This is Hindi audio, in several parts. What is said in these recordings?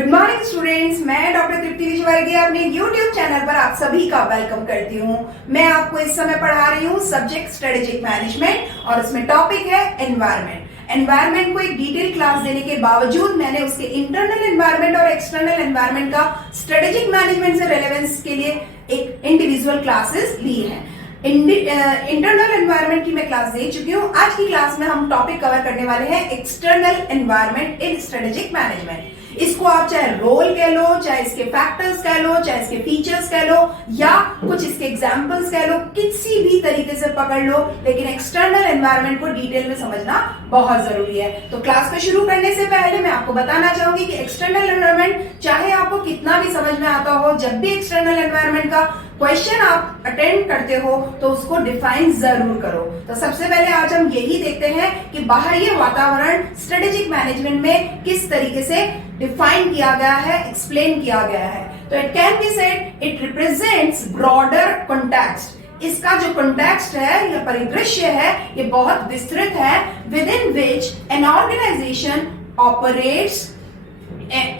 गुड मॉर्निंग स्टूडेंट्स, मैं डॉक्टर तृप्ति विजयवर्गीय अपने यूट्यूब चैनल पर आप सभी का वेलकम करती हूँ। मैं आपको इस समय पढ़ा रही हूँ सब्जेक्ट स्ट्रेटेजिक मैनेजमेंट और उसमें टॉपिक है एनवायरनमेंट। एनवायरनमेंट को एक डिटेल क्लास देने के बावजूद मैंने उसके इंटरनल एनवायरनमेंट और एक्सटर्नल एनवायरनमेंट का स्ट्रेटेजिक मैनेजमेंट से रेलेवेंस के लिए एक इंडिविजुअल क्लासेस ली है। इंटरनल एनवायरनमेंट की मैं क्लास दे चुकी हूँ। आज की क्लास में हम टॉपिक कवर करने वाले हैं external environment in strategic management. इसको आप चाहे रोल कह लो, चाहे इसके फैक्टर्स कह लो, चाहे इसके फीचर्स कह लो या कुछ इसके एग्जांपल्स कह लो, किसी भी तरीके से पकड़ लो, लेकिन एक्सटर्नल एनवायरनमेंट को डिटेल में समझना बहुत जरूरी है। तो क्लास को शुरू करने से पहले मैं आपको बताना चाहूंगी कि एक्सटर्नल एनवायरनमेंट चाहे आपको कितना भी समझ में आता हो, जब भी एक्सटर्नल एनवायरनमेंट का क्वेश्चन आप अटेंड करते हो तो उसको डिफाइन जरूर करो। तो सबसे पहले आज हम यही देखते हैं कि बाहरी वातावरण स्ट्रेटेजिक मैनेजमेंट में किस तरीके से डिफाइन किया गया है, एक्सप्लेन किया गया है। तो it can be said it represents broader context. इसका जो कॉन्टेक्स्ट है या परिदृश्य है ये बहुत विस्तृत है, within which an organisation operates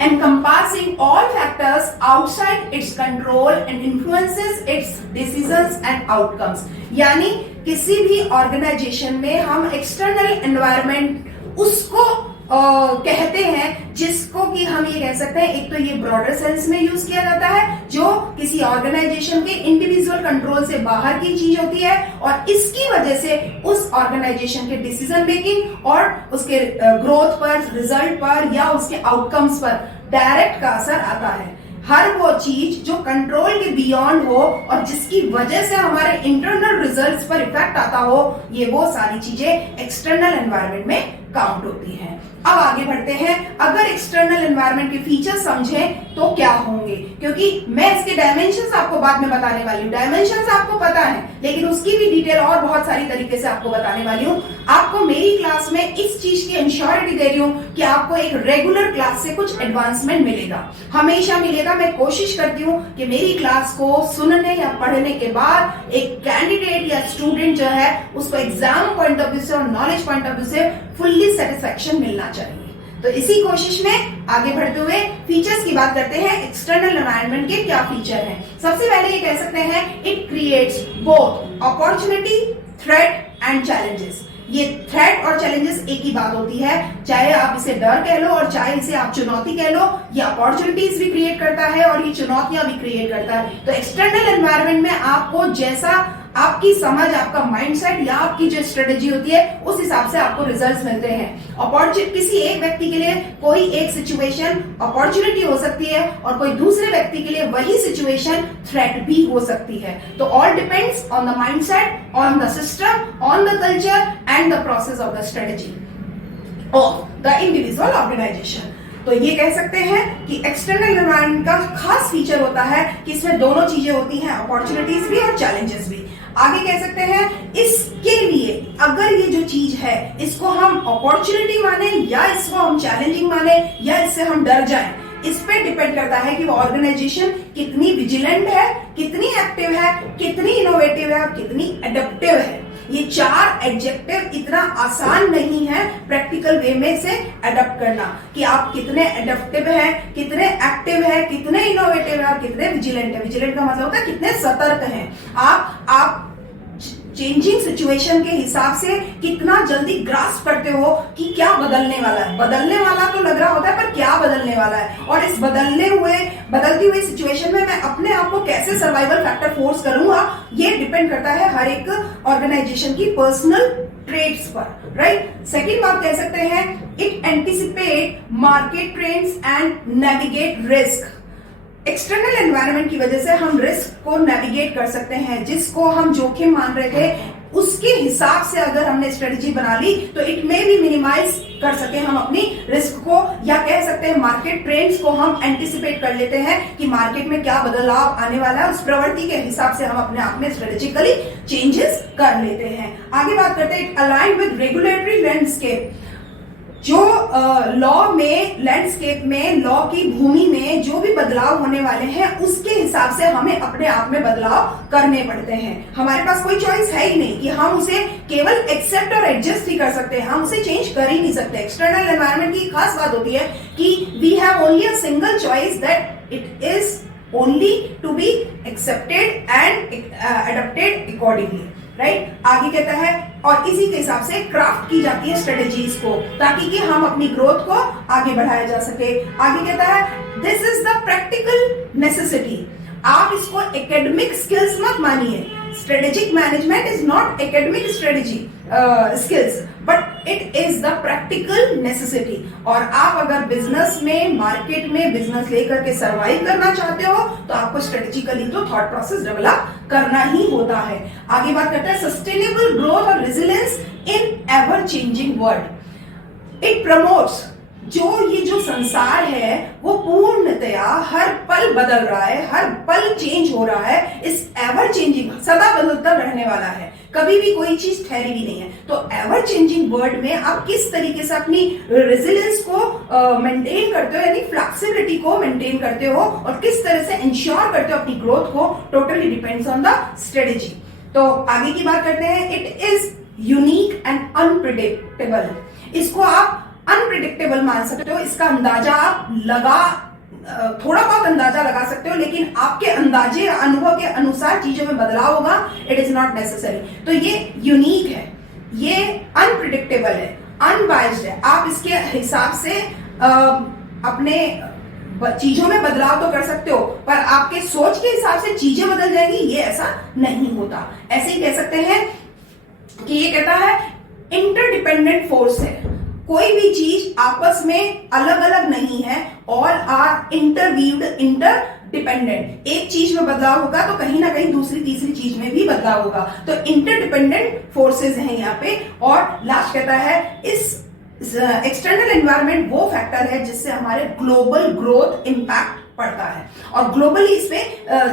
encompassing all factors outside its control and influences its decisions and outcomes। यानी किसी भी ऑर्गेनाइजेशन में हम एक्सटर्नल एनवायरनमेंट उसको कहते हैं जिसको कि हम ये कह सकते हैं, एक तो ये ब्रॉडर सेंस में यूज किया जाता है जो किसी ऑर्गेनाइजेशन के इंडिविजुअल कंट्रोल से बाहर की चीज होती है और इसकी वजह से उस ऑर्गेनाइजेशन के डिसीजन मेकिंग और उसके ग्रोथ पर, रिजल्ट पर या उसके आउटकम्स पर डायरेक्ट का असर आता है। हर वो चीज जो कंट्रोल के बियॉन्ड हो और जिसकी वजह से हमारे इंटरनल रिजल्ट्स पर इफेक्ट आता हो, ये वो सारी चीजें एक्सटर्नल एनवायरनमेंट में काउंट होती हैं। अब आगे बढ़ते हैं। अगर एक्सटर्नल एनवायरनमेंट के फीचर्स समझें तो क्या होंगे, क्योंकि मैं इसके डायमेंशंस आपको बाद में बताने वाली हूँ। डायमेंशंस आपको पता है लेकिन उसकी भी डिटेल और बहुत सारी तरीके से आपको बताने वाली हूँ। आपको मेरी क्लास में इस चीज की इंश्योरिटी दे रही हूँ कि आपको एक रेगुलर क्लास से कुछ एडवांसमेंट मिलेगा, हमेशा मिलेगा। मैं कोशिश करती हूँ कि मेरी क्लास को सुनने या पढ़ने के बाद एक कैंडिडेट या स्टूडेंट जो है उसको एग्जाम पॉइंट ऑफ व्यू से और नॉलेज पॉइंट ऑफ व्यू से फुल्ली सेटिस्फैक्शन मिलना चाहिए। तो इसी कोशिश में आगे बढ़ते हुए फीचर्स की बात करते हैं। एक्सटर्नल एनवायरनमेंट के क्या फीचर हैं? सबसे पहले ये कह सकते हैं it creates both opportunity, threat and challenges. ये थ्रेट और चैलेंजेस एक ही बात होती है, चाहे आप इसे डर कह लो और चाहे इसे आप चुनौती कह लो। ये अपॉर्चुनिटीज भी क्रिएट करता है और ये चुनौतियां भी क्रिएट करता है। तो एक्सटर्नल एनवायरनमेंट में आपको जैसा आपकी समझ, आपका माइंडसेट या आपकी जो स्ट्रेटेजी होती है उस हिसाब से आपको रिजल्ट्स मिलते हैं। अपॉर्चुनिटी किसी एक व्यक्ति के लिए कोई एक सिचुएशन अपॉर्चुनिटी हो सकती है और कोई दूसरे व्यक्ति के लिए वही सिचुएशन थ्रेट भी हो सकती है। तो all depends on the mindset, on the system, on the culture and the process of the strategy of the individual organisation. तो ये कह सकते हैं कि एक्सटर्नल एनवायरनमेंट का खास फीचर होता है कि इसमें दोनों चीजें होती हैं, अपॉर्चुनिटीज भी और चैलेंजेस भी। आगे कह सकते हैं इसके लिए अगर ये जो चीज है इसको हम अपॉर्चुनिटी माने या इसको हम चैलेंजिंग माने या इससे हम डर जाएं, इस पे डिपेंड करता है कि वो ऑर्गेनाइजेशन कितनी विजिलेंट है, कितनी एक्टिव है, कितनी इनोवेटिव है और कितनी एडेप्टिव है। ये चार एडजेक्टिव इतना आसान नहीं है प्रैक्टिकल वे में से अडॉप्ट करना कि आप कितने एडेप्टिव हैं, कितने एक्टिव है, कितने इनोवेटिव है और कितने विजिलेंट है। विजिलेंट का मतलब होता है कितने सतर्क हैं आप चेंजिंग सिचुएशन के हिसाब से कितना जल्दी ग्रास्प करते हो कि क्या बदलने वाला है। बदलने वाला तो लग रहा होता है पर क्या बदलने वाला है, और इस बदलती हुई सिचुएशन में मैं अपने आप को कैसे सर्वाइवल फैक्टर फोर्स करूंगा, ये डिपेंड करता है हर एक ऑर्गेनाइजेशन की पर्सनल ट्रेड्स पर, राइट। सेकंड बात कह सकते हैं it anticipate market trends and navigate risk. External environment की वजह से हम रिस्क को नेविगेट कर सकते हैं, जिसको हम जोखिम मान रहे थे उसके हिसाब से अगर हमने स्ट्रेटजी बना ली तो इट में भी मिनिमाइज कर सके हम अपनी रिस्क को, या कह सकते हैं मार्केट ट्रेंड्स को हम एंटिसिपेट कर लेते हैं कि मार्केट में क्या बदलाव आने वाला है, उस प्रवृत्ति के हिसाब से हम अपने आप में स्ट्रेटेजिकली चेंजेस कर लेते हैं। आगे बात करते हैं अलाइंड विद रेगुलेटरी लैंडस्केप। जो लॉ में, लैंडस्केप में, लॉ की भूमि में जो भी बदलाव होने वाले हैं उसके हिसाब से हमें अपने आप में बदलाव करने पड़ते हैं। हमारे पास कोई चॉइस है ही नहीं कि हम उसे केवल एक्सेप्ट और एडजस्ट ही कर सकते हैं, हम उसे चेंज कर ही नहीं सकते। एक्सटर्नल एनवायरनमेंट की खास बात होती है कि we have only a single choice, that it is only to be accepted and adopted accordingly, right. आगे कहता है और इसी के हिसाब से क्राफ्ट की जाती है स्ट्रेटेजीज को, ताकि कि हम अपनी ग्रोथ को आगे बढ़ाया जा सके। आगे कहता है this is the practical necessity. आप इसको एकेडमिक स्किल्स मत मानिए। Strategic management is not academic strategy skills, but it is the practical necessity. और आप अगर बिजनेस में, मार्केट में बिजनेस लेकर के सर्वाइव करना चाहते हो तो आपको स्ट्रेटेजिकली तो थॉट प्रोसेस डेवलप करना ही होता है। आगे बात करते हैं सस्टेनेबल ग्रोथ और resilience in ever changing world. It promotes, जो संसार है वो पूर्णतया हर पल बदल रहा है, हर पल चेंज हो रहा है, इस एवर चेंजिंग, सदा बदलता रहने वाला है, कभी भी कोई चीज ठहरी भी नहीं है। तो एवर चेंजिंग वर्ल्ड में आप किस तरीके से अपनी रेजिलियंस को मेंटेन करते हो, यानी फ्लेक्सिबिलिटी को मेंटेन करते हो, और किस तरह से इंश्योर करते हो अपनी ग्रोथ को, totally depends on the strategy. तो आगे की बात करते हैं, it is unique and unpredictable. इसको आप अनप्रिडिक्टेबल मान सकते हो, इसका अंदाजा आप थोड़ा बहुत अंदाजा लगा सकते हो, लेकिन आपके अंदाजे, अनुभव के अनुसार चीजों में बदलाव होगा, इट इज नॉट नेसेसरी। तो ये यूनिक है, ये अनप्रिडिक्टेबल है, अनबाइज्ड है। आप इसके हिसाब से अपने चीजों में बदलाव तो कर सकते हो, पर आपके सोच के हिसाब से चीजें बदल जाएंगी, ये ऐसा नहीं होता। ऐसे ही कह सकते हैं कि ये कहता है इंटरडिपेंडेंट फोर्स है। कोई भी चीज आपस में अलग अलग नहीं है, ऑल आर इंटरवीव्ड, इंटरडिपेंडेंट। एक चीज में बदलाव होगा तो कहीं ना कहीं दूसरी तीसरी चीज में भी बदलाव होगा। तो इंटरडिपेंडेंट फोर्सेस हैं यहाँ पे। और लास्ट कहता है इस एक्सटर्नल एनवायरनमेंट वो फैक्टर है जिससे हमारे ग्लोबल ग्रोथ इंपैक्ट पड़ता है, और ग्लोबली इस पे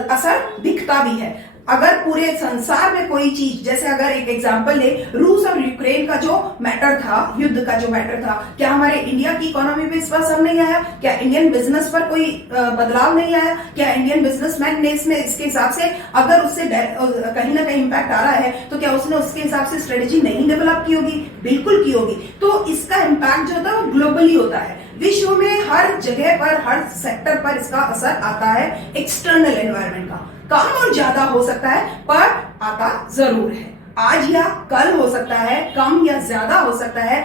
असर दिखता भी है। अगर पूरे संसार में कोई चीज, जैसे अगर एक एग्जांपल ले, रूस और यूक्रेन का जो मैटर था, युद्ध का जो मैटर था, क्या हमारे इंडिया की इकोनॉमी पे इस पर असर नहीं आया? क्या इंडियन बिजनेस पर कोई बदलाव नहीं आया? क्या इंडियन बिजनेसमैन ने इसमें इसके हिसाब से, अगर उससे कहीं ना कहीं इंपैक्ट आ रहा है तो क्या उसने उसके हिसाब से स्ट्रेटेजी नहीं डेवलप की होगी? बिल्कुल की होगी। तो इसका इंपैक्ट जो होता है वो ग्लोबली होता है, विश्व में हर जगह पर, हर सेक्टर पर इसका असर आता है एक्सटर्नल एनवायरनमेंट का। कम और ज्यादा हो सकता है, पर आता जरूर है। आज या कल हो सकता है, कम या ज्यादा हो सकता है,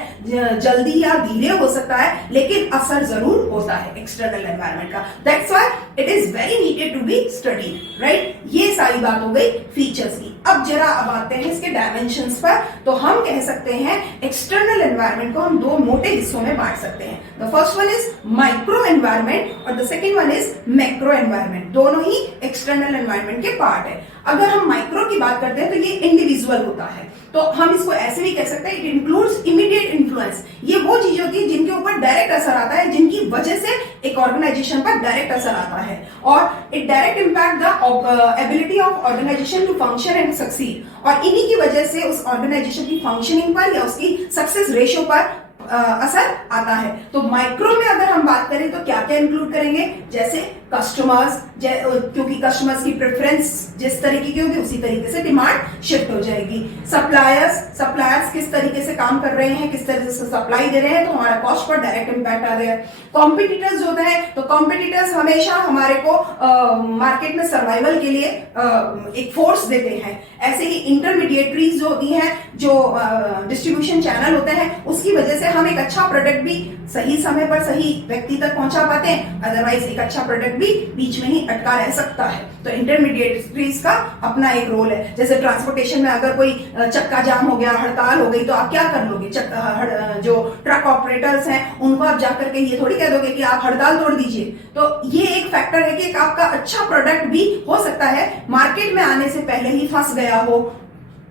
जल्दी या धीरे हो सकता है, लेकिन असर जरूर होता है एक्सटर्नल एनवायरनमेंट का। That's why it is very needed to be studied, right. ये सारी बात हो गई फीचर्स की। अब जरा अब आते हैं इसके डायमेंशंस पर। तो हम कह सकते हैं एक्सटर्नल एनवायरनमेंट को हम दो मोटे हिस्सों में बांट सकते हैं। The first one is micro environment और the second one is macro environment. दोनों ही एक्सटर्नल एनवायरनमेंट के पार्ट है। अगर हम माइक्रो की बात करते हैं तो ये इंडिविजुअल होता है, तो हम इसको ऐसे भी कह सकते हैं, इट इंक्लूड्स इमीडिएट इन्फ्लुएंस। ये वो चीज होती है जिनके ऊपर डायरेक्ट असर आता है, जिनकी वजह से एक ऑर्गेनाइजेशन पर डायरेक्ट असर आता है, और it direct impact the ability of organisation to function and succeed. और इन्हीं की वजह से उस ऑर्गेनाइजेशन की फंक्शनिंग पर या उसकी सक्सेस रेशियो पर असर आता है। तो माइक्रो में अगर हम बात करें तो क्या क्या इंक्लूड करेंगे, जैसे कस्टमर्स, क्योंकि कस्टमर्स की प्रेफरेंस जिस तरीके की होगी उसी तरीके से डिमांड शिफ्ट हो जाएगी। सप्लायर्स किस तरीके से काम कर रहे हैं, किस तरह से सप्लाई दे रहे हैं, तो हमारा कॉस्ट पर डायरेक्ट इम्पैक्ट आ गया। कॉम्पिटिटर्स होते हैं, तो कॉम्पिटिटर्स हमेशा हमारे को मार्केट में सर्वाइवल के लिए एक फोर्स देते हैं। ऐसे ही इंटरमीडिएटरीज जो होती हैं, जो डिस्ट्रीब्यूशन चैनल होते हैं, उसकी वजह से हम एक अच्छा प्रोडक्ट भी सही समय पर सही व्यक्ति तक पहुंचा पाते हैं, अदरवाइज एक अच्छा प्रोडक्ट भी बीच में ही अटका रह सकता है। तो इंटरमीडिएटरीज का अपना एक रोल है। जैसे ट्रांसपोर्टेशन में अगर कोई चक्का जाम हो गया, हड़ताल हो गई, तो आप क्या कर लोगे? जो ट्रक ऑपरेटर्स हैं उनको आप जाकर के ये थोड़ी कह दोगे कि आप हड़ताल तोड़ दीजिए। तो ये एक फैक्टर है कि आपका अच्छा प्रोडक्ट भी हो सकता है मार्केट में आने से पहले ही फंस गया हो,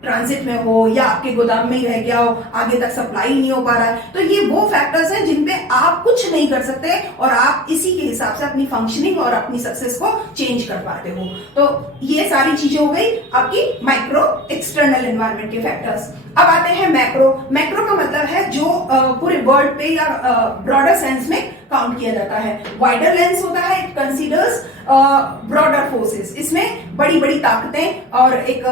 ट्रांजिट में हो या आपके गोदाम में ही रह गया हो, आगे तक सप्लाई नहीं हो पा रहा है, तो ये वो फैक्टर्स हैं जिन पे आप कुछ नहीं कर सकते और आप इसी के हिसाब से अपनी फंक्शनिंग और अपनी सक्सेस को चेंज कर पाते हो। तो ये सारी चीजें हो गई आपकी माइक्रो एक्सटर्नल एनवायरनमेंट के फैक्टर्स। अब आते हैं मैक्रो। मैक्रो का मतलब है जो पूरे वर्ल्ड पे या ब्रॉडर सेंस में काउंट किया जाता है। वाइडर लेंस होता है, इट कंसीडर्स ब्रॉडर फोर्सेस। इसमें बड़ी बड़ी ताकतें और एक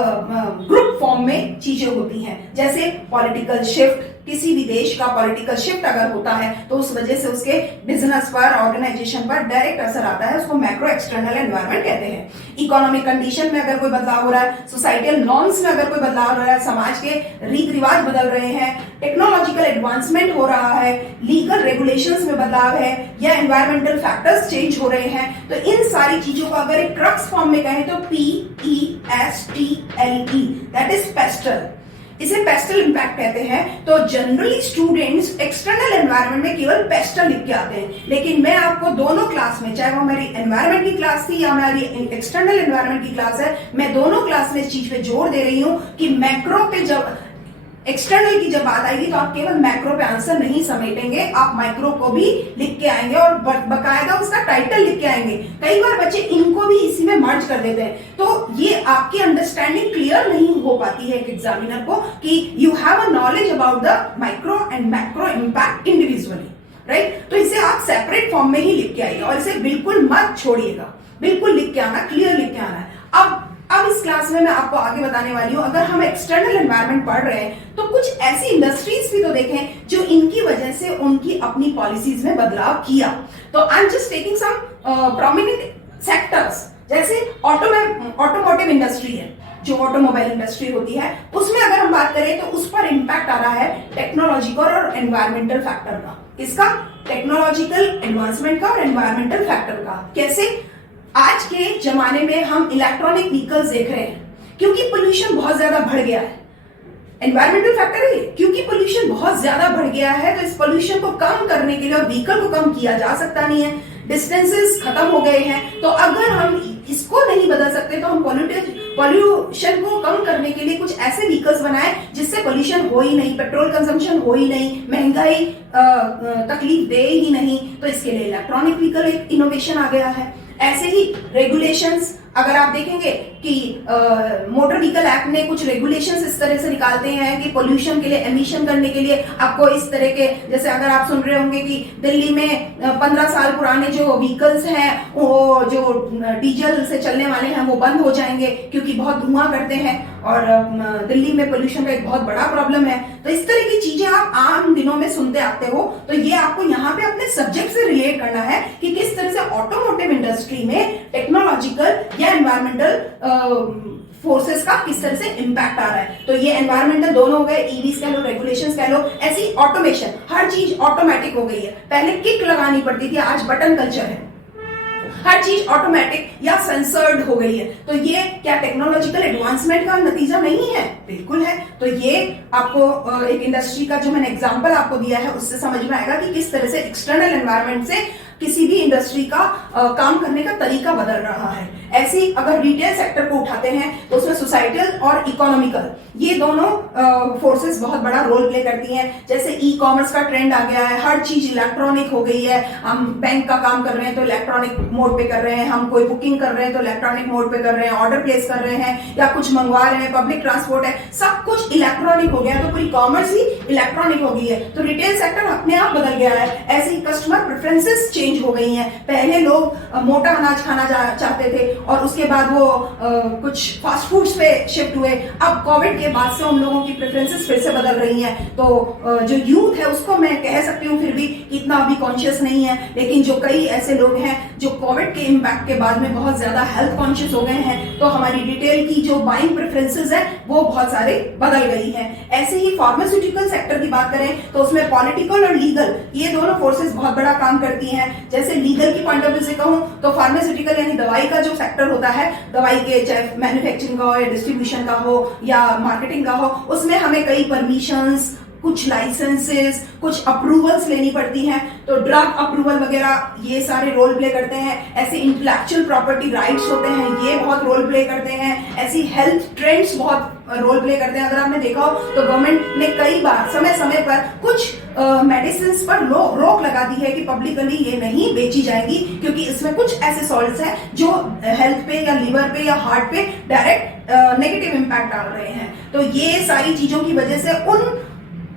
ग्रुप फॉर्म में चीजें होती हैं, जैसे पॉलिटिकल शिफ्ट। किसी भी देश का पॉलिटिकल शिफ्ट अगर होता है तो उस वजह से उसके बिजनेस पर, ऑर्गेनाइजेशन पर डायरेक्ट असर आता है, उसको मैक्रो एक्सटर्नल एनवायरनमेंट कहते हैं। इकोनॉमिक कंडीशन में अगर कोई बदलाव हो रहा है, सोसाइटल नॉर्म्स में अगर कोई बदलाव हो रहा है, समाज के रीत रिवाज बदल रहे हैं, टेक्नोलॉजिकल एडवांसमेंट हो रहा है, लीगल रेगुलेशंस में बदलाव है या एनवायरमेंटल फैक्टर्स चेंज हो रहे हैं, तो इन सारी चीजों को अगर एक क्रक्स फॉर्म में कहें तो PESTLE, दैट इज पेस्टल। इसे पेस्टल इंपैक्ट कहते हैं। तो जनरली स्टूडेंट्स एक्सटर्नल एनवायरनमेंट में केवल पेस्टल लिख के आते हैं, लेकिन मैं आपको दोनों क्लास में, चाहे वो हमारी एनवायरनमेंट की क्लास थी या हमारी एक्सटर्नल एनवायरनमेंट की क्लास है, मैं दोनों क्लास में इस चीज पे जोर दे रही हूं कि मैक्रो पे जब एक्सटर्नल की जब बात आएगी तो आप केवल मैक्रो पे आंसर नहीं समेटेंगे, आप माइक्रो को भी लिख के आएंगे और बकायदा उसका टाइटल लिख के आएंगे। कई बार बच्चे इनको भी इसी में मर्ज कर देते हैं, तो ये आपकी अंडरस्टैंडिंग क्लियर नहीं हो पाती है एक एग्जामिनर को कि you have a knowledge about the micro and macro impact individually, right. तो इसे आप सेपरेट फॉर्म में ही लिख के आइए और इसे बिल्कुल मत छोड़िएगा, बिल्कुल लिख के आना, क्लियर लिख के आना है। अब इस क्लास में मैं आपको आगे बताने वाली हूं, अगर हम एक्सटर्नल एनवायरनमेंट पढ़ रहे हैं तो कुछ ऐसी इंडस्ट्रीज भी तो देखें जो इनकी वजह से उनकी अपनी पॉलिसीज में बदलाव किया। तो I am just taking some prominent sectors, जैसे ऑटोमोटिव इंडस्ट्री है, जो ऑटोमोबाइल इंडस्ट्री होती है, उसमें अगर हम बात करें तो उस पर इंपैक्ट आ रहा है टेक्नोलॉजिकल और एनवायरमेंटल फैक्टर का। किसका? टेक्नोलॉजिकल एडवांसमेंट का और एनवायरमेंटल फैक्टर का। कैसे? आज के जमाने में हम इलेक्ट्रॉनिक व्हीकल्स देख रहे हैं, क्योंकि पोल्यूशन बहुत ज्यादा बढ़ गया है। एनवायरमेंटल फैक्टर है, क्योंकि पोल्यूशन बहुत ज्यादा बढ़ गया है तो इस पोल्यूशन को कम करने के लिए और व्हीकल को कम किया जा सकता नहीं है, डिस्टेंसेस खत्म हो गए हैं। तो अगर हम इसको नहीं बदल सकते तो हम पोल्यूशन को कम करने के लिए कुछ ऐसे व्हीकल्स बनाए जिससे पोल्यूशन हो ही नहीं, पेट्रोल कंजम्पशन हो ही नहीं, महंगाई तकलीफ दे ही नहीं। तो इसके लिए इलेक्ट्रॉनिक व्हीकल एक इनोवेशन आ गया है। ऐसे ही रेगुलेशंस, अगर आप देखेंगे कि मोटर व्हीकल एक्ट ने कुछ रेगुलेशंस इस तरह से निकालते हैं कि पोल्यूशन के लिए, एमिशन करने के लिए आपको इस तरह के, जैसे अगर आप सुन रहे होंगे कि दिल्ली में 15 साल पुराने जो व्हीकल्स हैं वो जो डीजल से चलने वाले हैं वो बंद हो जाएंगे क्योंकि बहुत धुआं करते हैं और दिल्ली में पोल्यूशन का एक बहुत बड़ा प्रॉब्लम है। तो इस तरह की चीजें आप आम दिनों में सुनते आते हो, तो ये आपको यहाँ पे अपने सब्जेक्ट से रिलेट करना है कि किस तरह से ऑटोमोटिव इंडस्ट्री में टेक्नोलॉजिकल या एनवायरमेंटल फोर्सेस का किस तरह से इंपैक्ट आ रहा है। तो ये एनवायरमेंटल दोनों हो गए, ईवीज कह लो, रेगुलेशंस कह लो। ऐसी ऑटोमेशन, हर चीज ऑटोमेटिक हो गई है। पहले किक लगानी पड़ती थी, आज बटन कल्चर है। हर चीज ऑटोमेटिक या सेंसर्ड हो गई है। तो ये क्या टेक्नोलॉजिकल एडवांसमेंट का नतीजा नहीं है? बिल्कुल है। तो ये आपको एक इंडस्ट्री का जो मैंने एग्जांपल आपको दिया है उससे समझ में आएगा कि किस तरह से एक्सटर्नल एनवायरनमेंट से किसी भी इंडस्ट्री का काम करने का तरीका बदल रहा है। ऐसे ही अगर रिटेल सेक्टर को उठाते हैं तो उसमें सोसाइटल और इकोनॉमिकल, ये दोनों फोर्सेस बहुत बड़ा रोल प्ले करती हैं। जैसे ई कॉमर्स का ट्रेंड आ गया है, हर चीज इलेक्ट्रॉनिक हो गई है। हम बैंक का काम कर रहे हैं तो इलेक्ट्रॉनिक मोड पे कर रहे हैं, हम कोई बुकिंग कर रहे हैं तो इलेक्ट्रॉनिक मोड पे कर रहे हैं, ऑर्डर प्लेस कर रहे हैं या कुछ मंगवा रहे हैं, पब्लिक ट्रांसपोर्ट है, सब कुछ इलेक्ट्रॉनिक हो गया। तो पूरी कॉमर्स ही इलेक्ट्रॉनिक हो गई है। तो रिटेल सेक्टर अपने आप बदल गया है। ऐसे ही कस्टमर प्रेफरेंसेस चेंज हो गई हैं। पहले लोग मोटा अनाज खाना चाहते थे और उसके बाद वो कुछ फास्ट फूड्स पे शिफ्ट हुए। अब कोविड के बाद से उन लोगों की प्रेफरेंसेस फिर से बदल रही हैं। तो जो यूथ है उसको मैं कह सकती हूँ फिर भी इतना अभी कॉन्शियस नहीं है, लेकिन जो कई ऐसे लोग हैं जो कोविड के इम्पैक्ट के बाद में बहुत ज्यादा हेल्थ कॉन्शियस हो गए हैं, तो हमारी रिटेल की जो बाइंग प्रेफरेंसेस है वो बहुत सारे बदल गई हैं। ऐसे ही फार्मास्यूटिकल सेक्टर की बात करें तो उसमें पॉलिटिकल और लीगल, ये दोनों फोर्सेस बहुत बड़ा काम करती हैं। जैसे लीगल की पॉइंट ऑफ व्यू से कहूं तो फार्मास्यूटिकल यानी दवाई का जो सेक्टर होता है, दवाई के चाहे मैन्युफैक्चरिंग का हो या डिस्ट्रीब्यूशन का हो या मार्केटिंग का हो, उसमें हमें कई परमिशंस, कुछ लाइसेंसेस, कुछ अप्रूवल्स लेनी पड़ती हैं, तो ड्रग अप्रूवल वगैरह ये सारे रोल प्ले करते हैं। ऐसे इंटेलेक्चुअल प्रॉपर्टी राइट्स होते हैं, ये बहुत रोल प्ले करते हैं। ऐसी हेल्थ ट्रेंड्स बहुत रोल प्ले करते हैं। अगर आपने देखा हो तो गवर्नमेंट ने कई बार समय समय पर कुछ मेडिसिन पर रोक लगा दी है कि पब्लिकली ये नहीं बेची जाएंगी, क्योंकि इसमें कुछ ऐसे सॉल्ट्स हैं जो हेल्थ पे या लिवर पे या हार्ट पे डायरेक्ट नेगेटिव इम्पैक्ट डाल रहे हैं। तो ये सारी चीजों की वजह से उन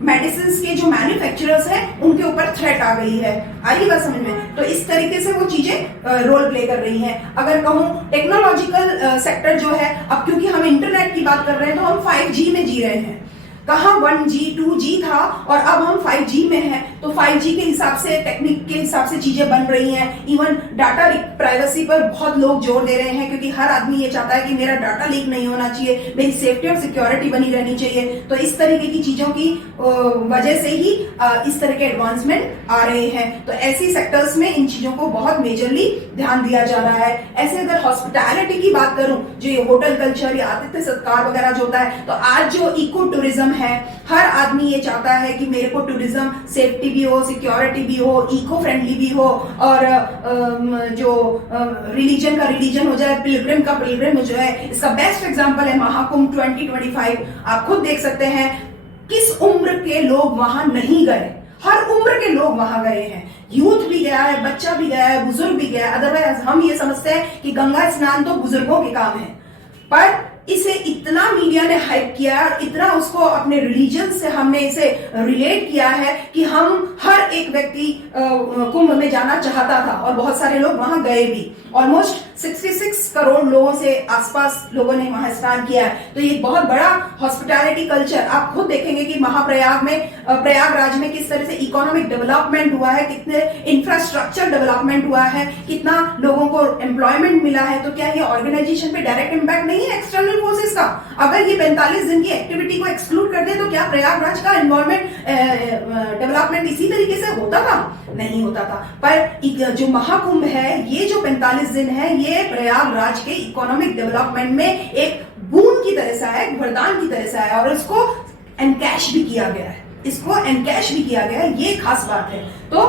मेडिसिन के जो मैन्युफैक्चरर्स हैं उनके ऊपर थ्रेट आ गई है। आई बात समझ में? तो इस तरीके से वो चीजें रोल प्ले कर रही हैं। अगर कहूँ टेक्नोलॉजिकल सेक्टर जो है, अब क्योंकि हम इंटरनेट की बात कर रहे हैं तो हम 5G में जी रहे हैं। कहाँ 1G 2G था और अब हम 5G में हैं, तो 5G के हिसाब से, टेक्निक के हिसाब से चीजें बन रही हैं। इवन डाटा प्राइवेसी पर बहुत लोग जोर दे रहे हैं, क्योंकि हर आदमी ये चाहता है कि मेरा डाटा लीक नहीं होना चाहिए, मेरी सेफ्टी और सिक्योरिटी बनी रहनी चाहिए। तो इस तरीके की चीजों की वजह से ही इस तरह के एडवांसमेंट आ रहे हैं। तो ऐसी सेक्टर्स में इन चीजों को बहुत मेजरली ध्यान दिया जा रहा है। ऐसे अगर हॉस्पिटैलिटी की बात करूं, जो ये होटल कल्चर या आतिथ्य सत्कार वगैरह जो होता है, तो आज जो इको टूरिज्म है, हर आदमी ये चाहता है कि मेरे को टूरिज्म सेफ्टी भी हो, सिक्योरिटी भी हो, इको फ्रेंडली भी हो, और जो रिलीजन का रिलीजन हो जाए, पिलग्रिम का पिलग्रिम हो जाए। इसका बेस्ट एग्जांपल है महाकुंभ 2025। आप खुद देख सकते हैं किस उम्र के लोग वहां नहीं गए, हर उम्र के लोग वहां गए हैं। यूथ भी गया है, बच्चा भी गया है, बुजुर्ग भी गया है। अदरवाइज हम ये समझते हैं कि गंगा स्नान तो बुजुर्गों के काम है, पर इसे इतना मीडिया ने हाइप किया और इतना उसको अपने रिलीजन से हमने इसे रिलेट किया है कि हम हर एक व्यक्ति कुंभ में जाना चाहता था और बहुत सारे लोग वहां गए भी। ऑलमोस्ट 66 करोड़ लोगों से आसपास लोगों ने वहां स्नान किया है। तो ये बहुत बड़ा हॉस्पिटैलिटी कल्चर, आप खुद देखेंगे कि महाप्रयाग में, प्रयागराज में किस तरह से इकोनॉमिक डेवलपमेंट हुआ है, कितने इंफ्रास्ट्रक्चर डेवलपमेंट हुआ है, कितना लोगों को एम्प्लॉयमेंट मिला है। तो क्या ये ऑर्गेनाइजेशन पे डायरेक्ट इंपैक्ट नहीं है एक्सटर्नल फोर्सेस का? अगर ये 45 दिन की एक्टिविटी को एक्सक्लूड कर दे तो क्या प्रयागराज का एनवायरमेंट डेवलपमेंट इसी तरीके से होता था? नहीं होता था। पर जो महाकुंभ है, ये जो 45 दिन है, ये प्रयागराज के इकोनॉमिक डेवलपमेंट में एक बूंद की तरह से है, एक वरदान की तरह से है, और इसको एनकैश भी किया गया है, इसको एनकैश भी किया गया है। ये खास बात है। तो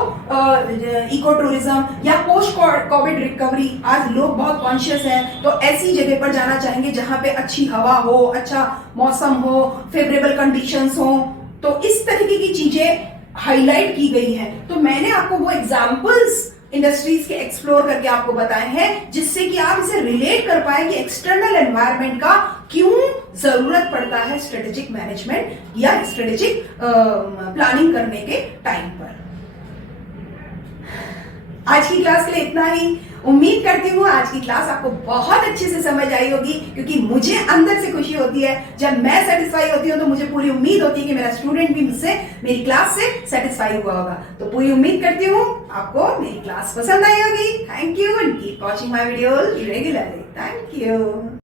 इको टूरिज्म या पोस्ट कोविड रिकवरी, आज लोग बहुत कॉन्शियस हैं, तो ऐसी जगह पर जाना चाहेंगे जहां पे अच्छी हवा हो, अच्छा मौसम हो, फेवरेबल कंडीशंस हो। तो इस तरीके की चीजें हाईलाइट की गई हैं। तो मैंने आपको वो एग्जांपल्स इंडस्ट्रीज के एक्सप्लोर करके आपको बताए हैं, जिससे कि आप इसे रिलेट कर पाए कि एक्सटर्नल एनवायरनमेंट का क्यों जरूरत पड़ता है स्ट्रेटेजिक मैनेजमेंट या स्ट्रेटेजिक प्लानिंग करने के टाइम पर। आज की क्लास के लिए इतना ही। उम्मीद करती हूँ आज की क्लास आपको बहुत अच्छे से समझ आई होगी, क्योंकि मुझे अंदर से खुशी होती है जब मैं सेटिस्फाई होती हूँ, तो मुझे पूरी उम्मीद होती है कि मेरा स्टूडेंट भी मुझसे, मेरी क्लास से सेटिस्फाई हुआ होगा। तो पूरी उम्मीद करती हूँ आपको मेरी क्लास पसंद आई होगी। Thank you and keep watching my videos regularly. Thank you.